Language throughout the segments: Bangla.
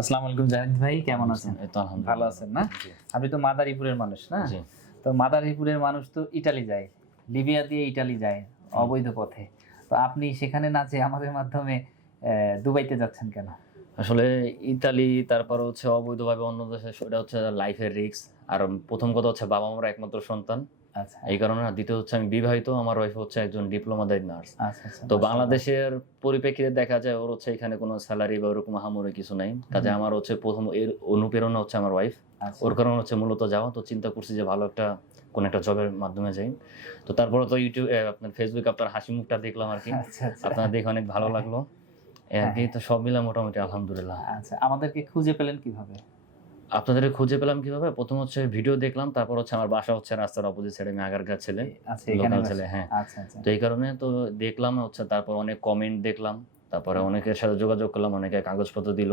আসসালামু আলাইকুম জাহিদ ভাই কেমন আছেন? এই তো আলহামদুলিল্লাহ। ভালো আছেন না? আপনি তো মাদারীপুরের মানুষ না? তো মাদারীপুরের মানুষ তো ইটালি যায় লিবিয়া দিয়ে ইটালি যায় অবৈধ পথে। তো আপনি সেখানে না যে আমাদের মাধ্যমে দুবাইতে যাচ্ছেন কেন? আসলে ইতালি তারপর হচ্ছে অবৈধভাবে অন্য দেশে সেটা হচ্ছে লাইফের রিস্ক আর প্রথম কথা হচ্ছে বাবা মার একমাত্র সন্তান। আচ্ছা। এই কারণে দ্বিতীয় হচ্ছে আমি বিবাহিত আমার ওয়াইফ হচ্ছে একজন ডিপ্লোমা দায়ী নার্স তো বাংলাদেশের পরিপ্রেক্ষিতে দেখা যায় ওর হচ্ছে এখানে কোনো স্যালারি বা ওরকম হামরে কিছু নাই। কাজে আমার হচ্ছে প্রথম এর অনুপ্রেরণা হচ্ছে আমার ওয়াইফ আচ্ছা। ওর কারণে হচ্ছে মূলত যাওয়া। তো চিন্তা করছি যে ভালো একটা কোন একটা জবের মাধ্যমে যাই। তো তারপরে তো ইউটিউব আপনার ফেসবুক আপনার হাসি মুখটা দেখলাম আর কি। আচ্ছা আপনার দেখে অনেক ভালো লাগল। এই আর কি তো সব মিলে মোটামুটি আলহামদুলিল্লাহ। আচ্ছা আমাদেরকে খুঁজে পেলেন কীভাবে? আপনাদের খুঁজে পেলাম কীভাবে? প্রথম হচ্ছে ভিডিও দেখলাম তারপর হচ্ছে আমার বাসা হচ্ছে রাস্তার অপোজিট সাইডে আমি আগারগাঁ ছেলে আচ্ছা লোকাল ছেলে হ্যাঁ। আচ্ছা আচ্ছা। তো এই কারণে তো দেখলাম হচ্ছে তারপর অনেক কমেন্ট দেখলাম তারপরে অনেকের সাথে যোগাযোগ করলাম অনেকে কাগজপত্র দিল।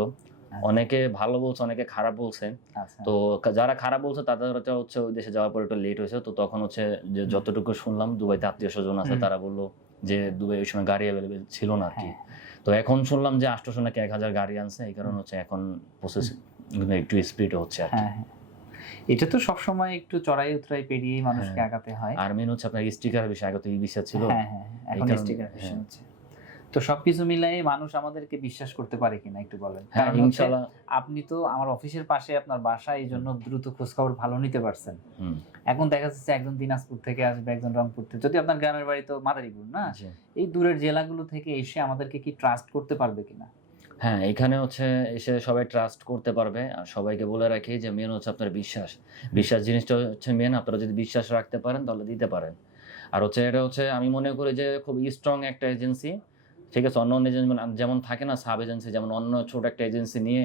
অনেকে ভালো বলছে অনেকে খারাপ বলছে। আচ্ছা। তো যারা খারাপ বলছে তাদের হচ্ছে হচ্ছে ওই দেশে যাওয়ার পর একটু লেট হয়েছে। তো তখন হচ্ছে যে যতটুকু শুনলাম দুবাইতে আত্মীয় স্বজন আছে তারা বলল যে দুবাই ওই সময় গাড়ি অ্যাভেলেবেল ছিল না আর কি। হ্যাঁ। তো এখন শুনলাম যে আটশোশো নাকি এক হাজার গাড়ি আনছে এই কারণে হচ্ছে এখন প্রসেস একটু স্পিড হচ্ছে আর কি। হ্যাঁ হ্যাঁ। এটা তো সবসময় একটু চড়াই উতরাই পেরিয়েই মানুষকে। আগাতে হয়। আর মেন হচ্ছে আপনার স্টিকার বিষয় আগে তো ই বিষয় ছিল। হ্যাঁ হ্যাঁ এখন স্টিকার হ্যাঁ। হচ্ছে। তো সবকিছু মিলাই মানুষ আমাদেরকে বিশ্বাস করতে পারে কিনা একটু বলেন? হ্যাঁ ইনশাল্লাহ আপনি তো আমার অফিসের পাশে আপনার বাসা এই জন্য দ্রুত খোঁজখবর ভালো নিতে পারছেন। হুম, এখন দেখা যাচ্ছে একজন দিনাজপুর থেকে আসবে একজন রংপুর থেকে। যদি আপনার গ্রামের বাড়ি তো মাদারীপুর না? এই দূরের জেলাগুলো থেকে এসে আমাদেরকে কি ট্রাস্ট করতে পারবে কিনা? হ্যাঁ এখানে হচ্ছে এসে সবাই ট্রাস্ট করতে পারবে। আর সবাইকে বলে রাখি যে মেন হচ্ছে আপনার বিশ্বাস। বিশ্বাস জিনিসটা হচ্ছে মেন আপনারা যদি বিশ্বাস রাখতে পারেন তাহলে দিতে পারেন। আর হচ্ছে এটা হচ্ছে আমি মনে করি যে খুব স্ট্রং একটা এজেন্সি ঠিক আছে? অন্য অন্য এজেন্সি যেমন থাকে না সাব এজেন্সি যেমন অন্য ছোট একটা এজেন্সি নিয়ে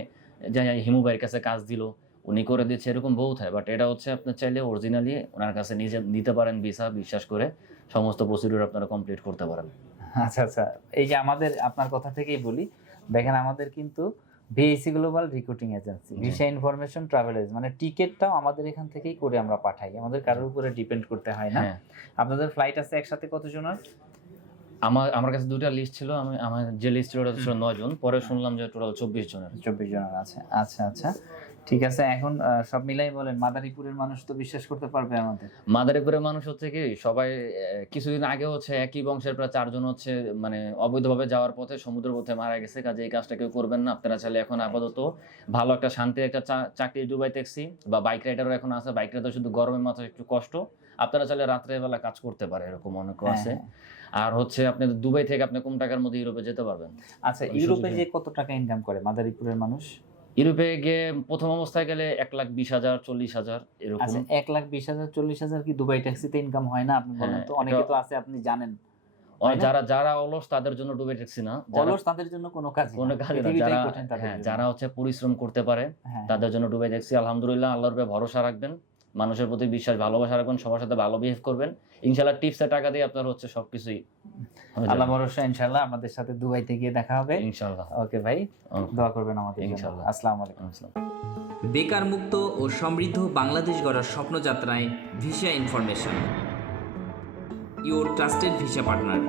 হিমু ভাইয়ের কাছে কাজ দিল উনি করে দিচ্ছে এরকম বহুত হয়। বাট এটা হচ্ছে আপনার চাইলে অরিজিনালি ওনার কাছে নিজে নিতে পারেন ভিসা বিশ্বাস করে সমস্ত প্রসিডিউর আপনারা কমপ্লিট করতে পারেন। আচ্ছা আচ্ছা। এই যে আমাদের আপনার কথা থেকেই বলি দেখেন আমাদের কিন্তু VAC global recruiting agency visa information travel agency মানে টিকিটটাও আমাদের এখান থেকেই করে আমরা পাঠাই। আমাদের কারোর উপরে ডিপেন্ড করতে হয় না। হ্যাঁ। আপনাদের ফ্লাইট আছে একসাথে কতজনের? আমার আমার কাছে দুটা লিস্ট ছিল আমি আমার যে লিস্ট ছিল ওটা ছিল নয় জন। পরে শুনলাম যে টোটাল চব্বিশ জনের। চব্বিশ জনের আছে। আচ্ছা আচ্ছা। ঠিক আছে এখন সব মিলাই বলেন মাদারীপুরের মানুষ তো বিশ্বাস করতে পারবে আমাদের। মাদারীপুরের মানুষ হচ্ছে কি সবাই কিছুদিন আগে হচ্ছে একই বংশের প্রায় চারজন হচ্ছে মানে অবৈধভাবে যাওয়ার পথে সমুদ্র পথে মারা গেছে। কাজে এই কাজটা কেউ করবেন না আপনারা চাইলে এখন আপাতত ভালো একটা শান্তি একটা চাকরি ডুবাই ট্যাক্সি বা বাইক রাইডারও এখন আছে। বাইক রাইডার শুধু গরমের মাথায় একটু কষ্ট। আপনারা চাইলে রাত্রের বেলা কাজ করতে পারে এরকম অনেক আছে। হ্যাঁ, আর হচ্ছে আপনি দুবাই থেকে আপনি কম টাকার মধ্যে ইউরোপে যেতে পারবেন? আচ্ছা ইউরোপে যে কত টাকা ইনকাম করে মাদারীপুরের মানুষ? ইউরোপে গিয়ে প্রথম অবস্থায় গেলে এক লাখ বিশ হাজার চল্লিশ হাজার এরকম। আচ্ছা এক লাখ বিশ হাজার চল্লিশ হাজার কি দুবাই ট্যাক্সিতে ইনকাম হয় না? আপনি বলেন হ্যাঁ, তো অনেকে তো আছে আপনি জানেন? যারা যারা অলস তাদের জন্য ডুবে ট্যাক্সি না। অলস তাদের জন্য কোনো কাজ কোনো কাজ না, যারা হ্যাঁ যারা হচ্ছে পরিশ্রম করতে পারে হ্যাঁ তাদের জন্য ডুবে ট্যাক্সি আলহামদুলিল্লাহ আল্লাহর ভরসা রাখবেন। মানুষের প্রতি বিশ্বাস ভালোবাসা রাখবেন সবার সাথে ভালো বিহেভ করবেন। ইনশাল্লাহ টিপসের টাকা দিয়ে আপনার হচ্ছে সবকিছুই আল্লাহ ভরসা ইনশাল্লাহ আমাদের সাথে দুবাইতে গিয়ে দেখা হবে। ইনশাল্লাহ ওকে ভাই দোয়া করবেন আমাদের জন্য। ইনশাল্লাহ। আসসালামু আলাইকুম। আসসালাম। বেকার মুক্ত ও সমৃদ্ধ বাংলাদেশ গড়ার স্বপ্নযাত্রায় visa information. Your trusted visa partner